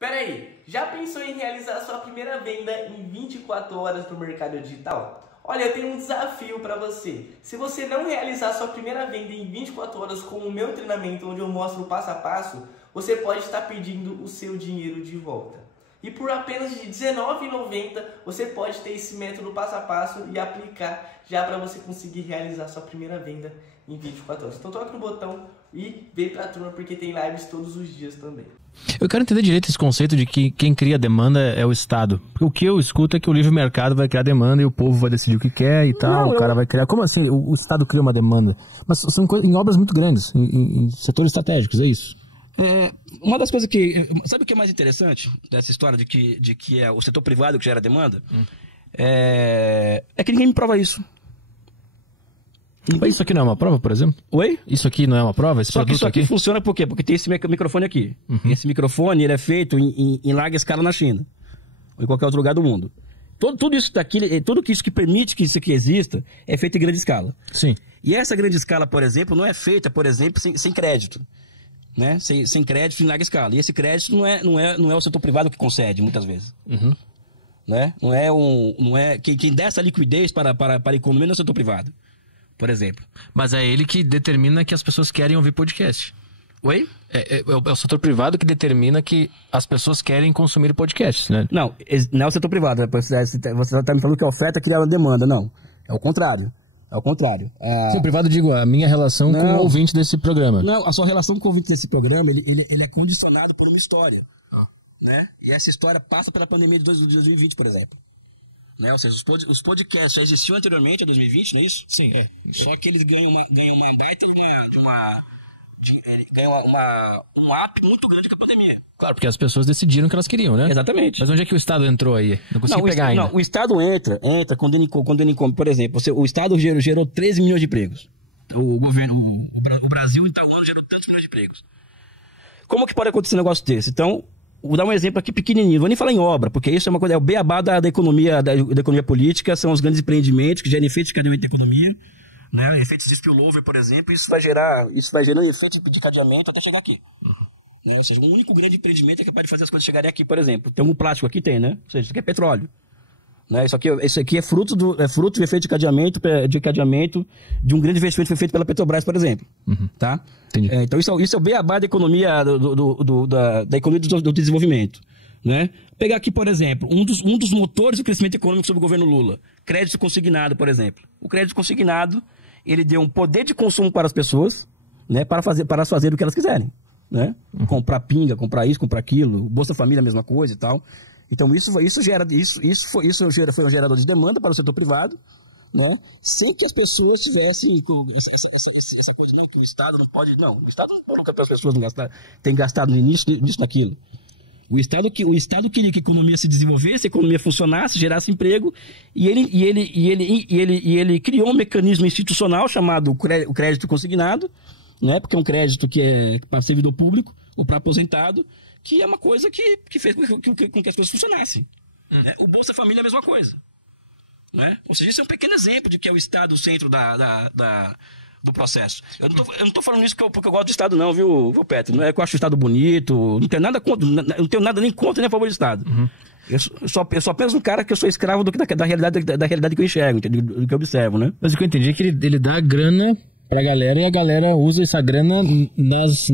Pera aí, já pensou em realizar sua primeira venda em 24 horas no mercado digital? Olha, eu tenho um desafio para você. Se você não realizar sua primeira venda em 24 horas com o meu treinamento, onde eu mostro o passo a passo, você pode estar perdendo o seu dinheiro de volta. E por apenas de R$19,90 você pode ter esse método passo a passo e aplicar já para você conseguir realizar sua primeira venda em 24 horas. Então toque no botão e vem pra turma, porque tem lives todos os dias também. Eu quero entender direito esse conceito de que quem cria demanda é o Estado. Porque o que eu escuto é que o livre mercado vai criar demanda e o povo vai decidir o que quer e tal, o cara vai criar. Como assim o Estado cria uma demanda? Mas são em obras muito grandes, em setores estratégicos, é isso? Uma das coisas que... Sabe o que é mais interessante dessa história de que é o setor privado que gera demanda? É que ninguém me prova isso. Isso aqui não é uma prova, por exemplo? Oi? Isso aqui não é uma prova? Só que isso aqui funciona por quê? Porque tem esse microfone aqui. Esse microfone ele é feito em larga escala na China. Ou em qualquer outro lugar do mundo. Tudo isso daqui, tudo isso que permite que isso aqui exista é feito em grande escala. Sim. E essa grande escala, por exemplo, não é feita, por exemplo, sem crédito. Né? Sem crédito em larga escala. E esse crédito não é o setor privado que concede, muitas vezes. Né? Não é quem dá essa liquidez para a economia não é o setor privado, por exemplo. Mas é ele que determina que as pessoas querem ouvir podcast. Oi? É o setor privado que determina que as pessoas querem consumir podcasts, né? Não é o setor privado. Você está me falando que a oferta cria a demanda. Não. É o contrário. É o contrário. Sim, o privado, digo, a minha relação com o ouvinte desse programa. Não, a sua relação com o ouvinte desse programa, ele é condicionado por uma história. Né? E essa história passa pela pandemia de 2020, por exemplo. Né? Ou seja, os podcasts já existiam anteriormente, em 2020, não é isso? Sim, é. Só que eles ganham um up muito grande com a pandemia. Claro, porque as pessoas decidiram que elas queriam, né? Exatamente. Mas onde é que o Estado entrou aí? Não consigo pegar ainda. Não, o Estado entra quando ele come. Por exemplo, o Estado gerou 13 milhões de empregos. O Brasil, então, gerou tantos milhões de empregos. Como que pode acontecer um negócio desse? Então, vou dar um exemplo aqui pequenininho. Não vou nem falar em obra, porque isso é uma coisa, é o beabá da economia política, são os grandes empreendimentos que geram efeitos de cadeamento da economia, né? Efeitos de spillover, por exemplo, isso vai gerar um efeito de cadeamento até chegar aqui. Né? Ou seja, um único grande empreendimento é capaz de fazer as coisas chegarem aqui, por exemplo. Tem um plástico aqui, tem, né? Ou seja, isso aqui é petróleo. Né? Isso aqui é fruto do efeito de cadeamento de um grande investimento que foi feito pela Petrobras, por exemplo. Tá? Então isso é o beabá da economia da economia do desenvolvimento. Né? Pegar aqui, por exemplo, um dos motores do crescimento econômico sob o governo Lula, crédito consignado, por exemplo. O crédito consignado, ele deu um poder de consumo para as pessoas, né, para elas fazerem o que elas quiserem. Né? Comprar pinga, comprar isso, comprar aquilo, Bolsa Família, a mesma coisa e tal. Então isso foi um gerador de demanda para o setor privado, né? Sem que as pessoas tivessem essa coisa, não, que o Estado não pode... Não, o Estado não coloca para as pessoas não tem gastado nisso, naquilo. O Estado queria que a economia se desenvolvesse, a economia funcionasse, gerasse emprego, e ele criou um mecanismo institucional chamado o crédito consignado, né? Porque é um crédito que é para servidor público ou para aposentado, que é uma coisa que fez com que as coisas funcionassem. Né? O Bolsa Família é a mesma coisa. Né? Ou seja, isso é um pequeno exemplo de que é o Estado o centro do processo. Eu não estou falando isso porque eu gosto do Estado não, viu, Petro? Não é que eu acho o Estado bonito, não tenho nada contra, não tenho nada nem contra nem a favor do Estado. Eu sou apenas um cara que eu sou escravo da realidade que eu enxergo, do que eu observo, né? Mas o que eu entendi é que ele dá grana pra galera e a galera usa essa grana nas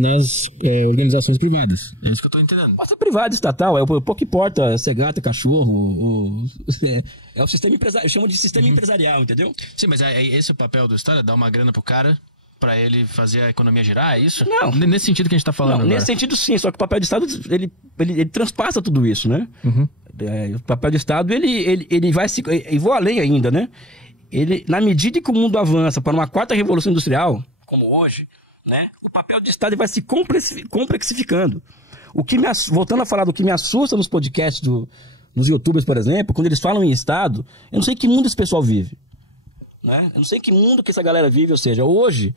organizações privadas. É isso que eu tô entendendo. Mas a privada estatal, pouco importa ser gato, cachorro, é o sistema empresarial, eu chamo de sistema empresarial, entendeu? Sim, mas é esse o papel do Estado, é dar uma grana pro cara pra ele fazer a economia girar, é isso? Não. Nesse sentido que a gente tá falando agora. Nesse sentido sim, só que o papel do Estado, ele transpassa tudo isso, né? O papel do Estado, ele vai se... E vou além ainda, né? Na medida que o mundo avança para uma quarta revolução industrial, como hoje, né, o papel do Estado vai se complexificando. Voltando a falar do que me assusta nos podcasts, nos youtubers, por exemplo, quando eles falam em Estado, eu não sei que mundo esse pessoal vive. Né? Eu não sei que mundo que essa galera vive, ou seja, hoje,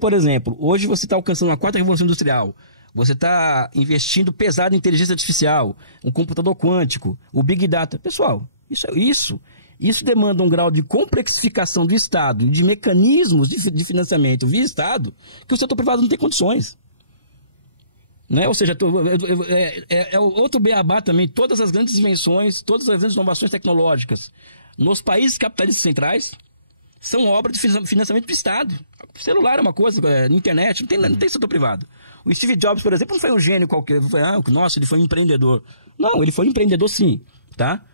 por exemplo, hoje você está alcançando uma quarta revolução industrial, você está investindo pesado em inteligência artificial, um computador quântico, o Big Data. Pessoal, isso demanda um grau de complexificação do Estado e de mecanismos de financiamento via Estado que o setor privado não tem condições. Né? Ou seja, é outro beabá também. Todas as grandes invenções, todas as grandes inovações tecnológicas nos países capitalistas centrais são obra de financiamento do Estado. O celular é uma coisa, internet, não tem setor privado. O Steve Jobs, por exemplo, não foi um gênio qualquer. Nossa, ele foi um empreendedor. Não, ele foi um empreendedor sim, tá?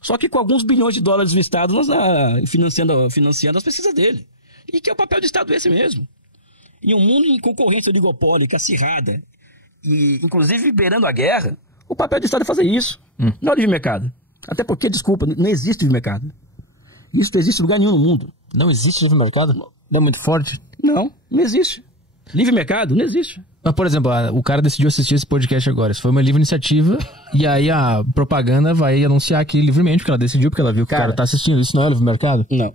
Só que com alguns bilhões de dólares do Estado financiando as pesquisas dele. E que é o papel do Estado esse mesmo. Em um mundo em concorrência oligopólica acirrada, e inclusive beirando a guerra, o papel do Estado é fazer isso. Não é livre mercado. Até porque, desculpa, não existe livre mercado. Isso não existe em lugar nenhum no mundo. Não existe livre mercado? Não é muito forte? Não existe. Livre mercado não existe. Mas, por exemplo, o cara decidiu assistir esse podcast agora. Isso foi uma livre iniciativa. E aí a propaganda vai anunciar aqui livremente, porque ela decidiu, porque ela viu que o cara tá assistindo. Isso não é livre mercado? Não.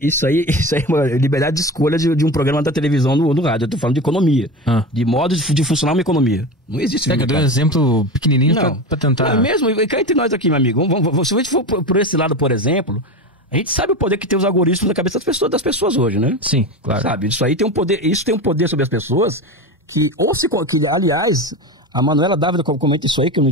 Isso aí é uma liberdade de escolha de um programa da televisão no rádio. Eu tô falando de economia. De modo de funcionar uma economia. Não existe livre mercado. Eu dei um exemplo pequenininho pra tentar... Não, mesmo, cá entre nós aqui, meu amigo. Se a gente for por esse lado, por exemplo... A gente sabe o poder que tem os algoritmos na cabeça das pessoas hoje, né? Sim, claro. Sabe, isso tem um poder sobre as pessoas que aliás, a Manuela Dávila comenta isso aí, que eu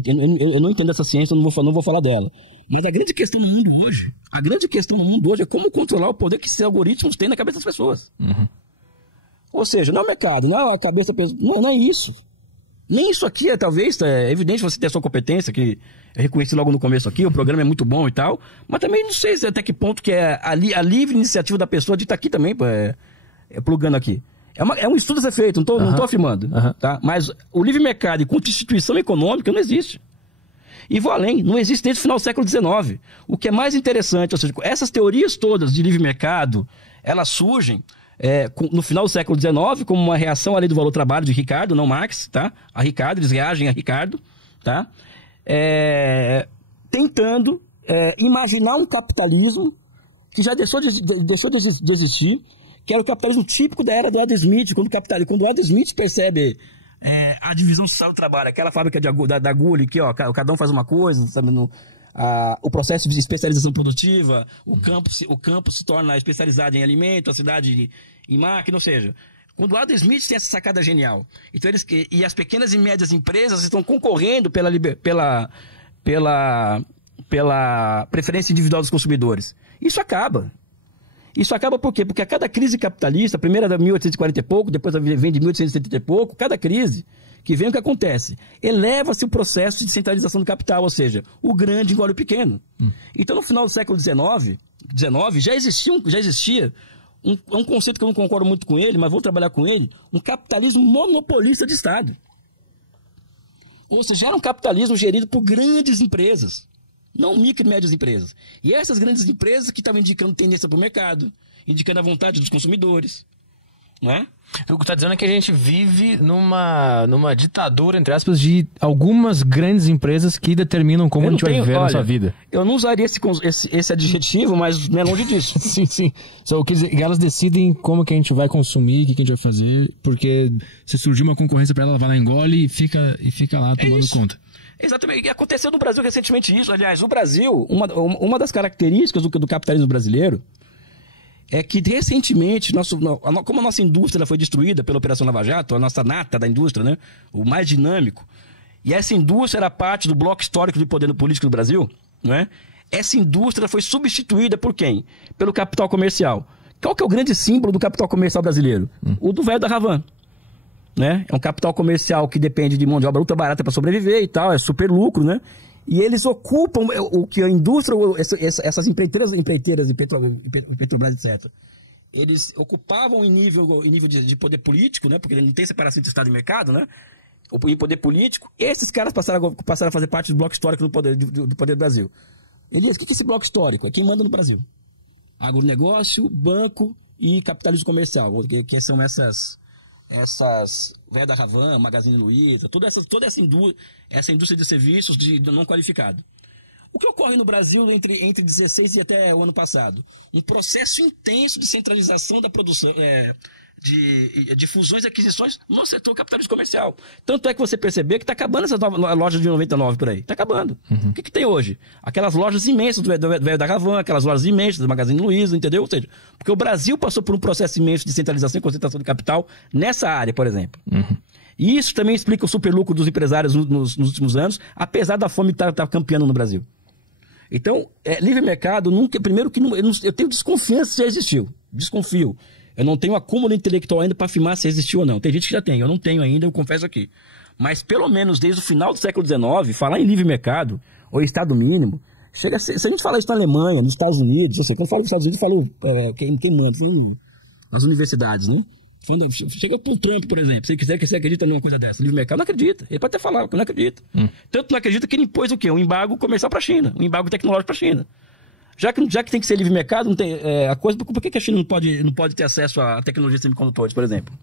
não entendo essa ciência, eu não vou falar dela. Mas a grande questão no mundo hoje é como controlar o poder que esses algoritmos têm na cabeça das pessoas. Ou seja, não é o mercado, não é a cabeça da pessoa, não é isso. Nem isso aqui talvez, é evidente você ter a sua competência, que eu reconheci logo no começo aqui, o programa é muito bom e tal, mas também não sei até que ponto que é a livre iniciativa da pessoa de estar aqui também, plugando aqui. É um estudo a ser feito, não tô afirmando, tá? Mas o livre mercado e constituição econômica não existe. E vou além, não existe desde o final do século XIX. O que é mais interessante, ou seja, essas teorias todas de livre mercado, elas surgem no final do século XIX como uma reação à lei do valor do trabalho de Ricardo, não Marx, tá? Eles reagem a Ricardo, tá? Tentando imaginar um capitalismo que já deixou de existir, que era o capitalismo típico da era do Adam Smith, quando o Adam Smith percebe a divisão social do trabalho, aquela fábrica da agulha, que cada um faz uma coisa, sabe, o processo de especialização produtiva, o campo se torna especializado em alimento, a cidade em máquina, ou seja, quando o Adam Smith tem essa sacada genial, então e as pequenas e médias empresas estão concorrendo pela preferência individual dos consumidores. Isso acaba. Isso acaba por quê? Porque a cada crise capitalista, a primeira da 1840 e pouco, depois vem de 1870 e pouco, cada crise que vem, o que acontece? Eleva-se o processo de centralização do capital, ou seja, o grande engole o pequeno. Então, no final do século XIX já existia um conceito que eu não concordo muito com ele, mas vou trabalhar com ele, um capitalismo monopolista de Estado. Ou seja, era um capitalismo gerido por grandes empresas, não micro e médias empresas. E essas grandes empresas que estavam indicando tendência para o mercado, indicando a vontade dos consumidores. Não é? O que está dizendo é que a gente vive numa ditadura, entre aspas, de algumas grandes empresas que determinam como a gente vai viver a nossa vida. Eu não usaria esse adjetivo, mas não é longe disso. Sim. Quer dizer, elas decidem como que a gente vai consumir, o que a gente vai fazer, porque se surgir uma concorrência para ela vai lá, engole e fica lá tomando conta. Exatamente. E aconteceu no Brasil recentemente isso. Aliás, o Brasil, uma das características do capitalismo brasileiro é que recentemente, como a nossa indústria foi destruída pela Operação Lava Jato, a nossa nata da indústria, né, o mais dinâmico, e essa indústria era parte do bloco histórico de poder político do Brasil, né? Essa indústria foi substituída por quem? Pelo capital comercial. Qual que é o grande símbolo do capital comercial brasileiro? O do velho da Havan. Né? É um capital comercial que depende de mão de obra ultra barata para sobreviver e tal, é super lucro, né? E eles ocupam o que a indústria, essas empreiteiras e Petrobras, etc. Eles ocupavam em nível de poder político, né? Porque não tem separação entre Estado e mercado, né? Em poder político. Esses caras passaram a fazer parte do bloco histórico do poder do Brasil. Elias, o que é esse bloco histórico? É quem manda no Brasil. Agronegócio, banco e capitalismo comercial, que são essas Velha da Havan, Magazine Luiza, toda essa indústria de serviços não qualificado. O que ocorre no Brasil entre 16 e até o ano passado? Um processo intenso de centralização da produção, de fusões e aquisições no setor capitalista comercial. Tanto é que você perceber que está acabando essas lojas de 99 por aí. Está acabando. O que tem hoje? Aquelas lojas imensas do Velho da Havan, aquelas lojas imensas do Magazine Luiza, entendeu? Ou seja, porque o Brasil passou por um processo imenso de centralização e concentração de capital nessa área, por exemplo. E isso também explica o superlucro dos empresários nos últimos anos, apesar da fome estar campeando no Brasil. Então, livre mercado, primeiro que eu tenho desconfiança se já existiu. Desconfio. Eu não tenho acúmulo intelectual ainda para afirmar se existiu ou não. Tem gente que já tem, eu não tenho ainda, eu confesso aqui. Mas pelo menos desde o final do século XIX, falar em livre mercado, ou Estado mínimo, se a gente falar isso na Alemanha, nos Estados Unidos, assim, quando eu falo nos Estados Unidos, eu falo quem manda, as universidades, né? Chega pro Trump, por exemplo, se quiser que você acredita numa coisa dessa, livre mercado, não acredita. Ele pode até falar, não acredita. Tanto não acredita que ele impôs o quê? Um embargo comercial para a China, um embargo tecnológico para a China. Já que tem que ser livre mercado, não tem, por que a China não pode ter acesso à tecnologia de semicondutores, por exemplo?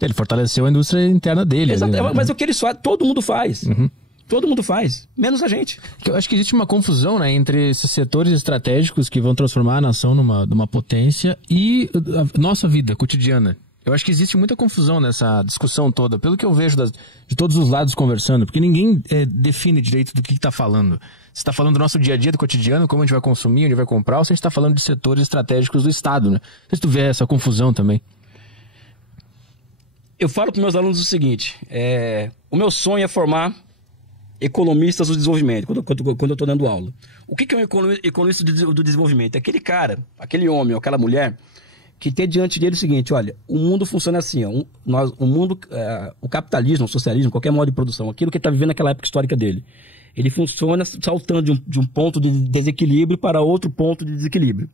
Ele fortaleceu a indústria interna dele. Exato, mas o que eles fazem, todo mundo faz. Todo mundo faz, menos a gente. Eu acho que existe uma confusão, né, entre esses setores estratégicos que vão transformar a nação numa potência e a nossa vida cotidiana. Eu acho que existe muita confusão nessa discussão toda, pelo que eu vejo de todos os lados conversando, porque ninguém define direito do que está falando. Você está falando do nosso dia a dia, do cotidiano, como a gente vai consumir, onde vai comprar, ou você está falando de setores estratégicos do Estado, né? Não sei se tu vê essa confusão também. Eu falo para meus alunos o seguinte, o meu sonho é formar economistas do desenvolvimento, quando eu estou dando aula. O que é um economista do desenvolvimento? É aquele cara, aquele homem ou aquela mulher que tem diante dele o seguinte, olha, o mundo funciona assim, ó, o capitalismo, o socialismo, qualquer modo de produção, aquilo que ele está vivendo naquela época histórica dele, ele funciona saltando de um ponto de desequilíbrio para outro ponto de desequilíbrio.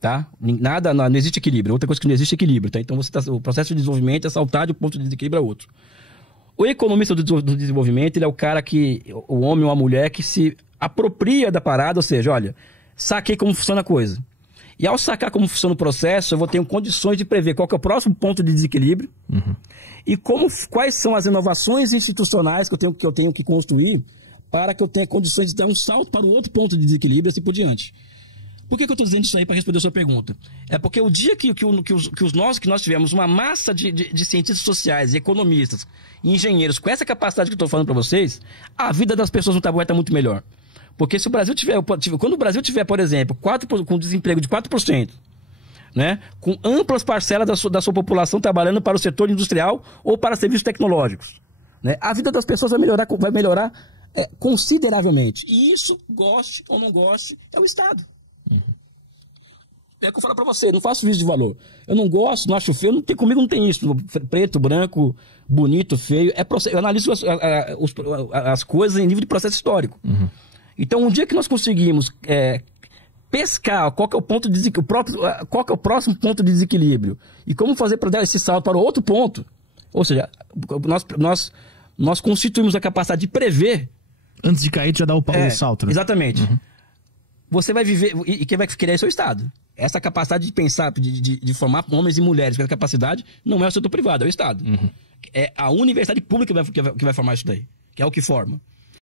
Tá? Não existe equilíbrio, outra coisa que não existe é equilíbrio. Tá? Então o processo de desenvolvimento é saltar de um ponto de desequilíbrio a outro. O economista do desenvolvimento, ele é o cara o homem ou a mulher que se apropria da parada, ou seja, olha, saquei como funciona a coisa. E ao sacar como funciona o processo, eu vou ter condições de prever qual que é o próximo ponto de desequilíbrio e quais são as inovações institucionais que eu tenho que construir para que eu tenha condições de dar um salto para o outro ponto de desequilíbrio e assim por diante. Por que eu estou dizendo isso aí para responder a sua pergunta? É porque o dia que nós tivemos uma massa de cientistas sociais, economistas e engenheiros com essa capacidade que eu estou falando para vocês, a vida das pessoas no Tabué está muito melhor. Porque se o Brasil quando o Brasil tiver, por exemplo, com desemprego de 4%, né, com amplas parcelas da sua população trabalhando para o setor industrial ou para serviços tecnológicos, né, a vida das pessoas vai melhorar consideravelmente. E isso, goste ou não goste, é o Estado. É o que eu falo pra você, não faço juízo de valor. Eu não gosto, não acho feio, comigo não tem isso. Preto, branco, bonito, feio. Eu analiso as coisas em nível de processo histórico. Então, um dia que nós conseguimos pescar qual que é o ponto de qual que é o próximo ponto de desequilíbrio e como fazer para dar esse salto para o outro ponto, ou seja, nós constituímos a capacidade de prever. Antes de cair, tu já dá o salto, né? Exatamente. Você vai viver, e quem vai criar isso é o Estado. Essa capacidade de pensar, de formar homens e mulheres com essa capacidade, não é o setor privado, é o Estado. É a universidade pública que vai formar isso daí, que é o que forma.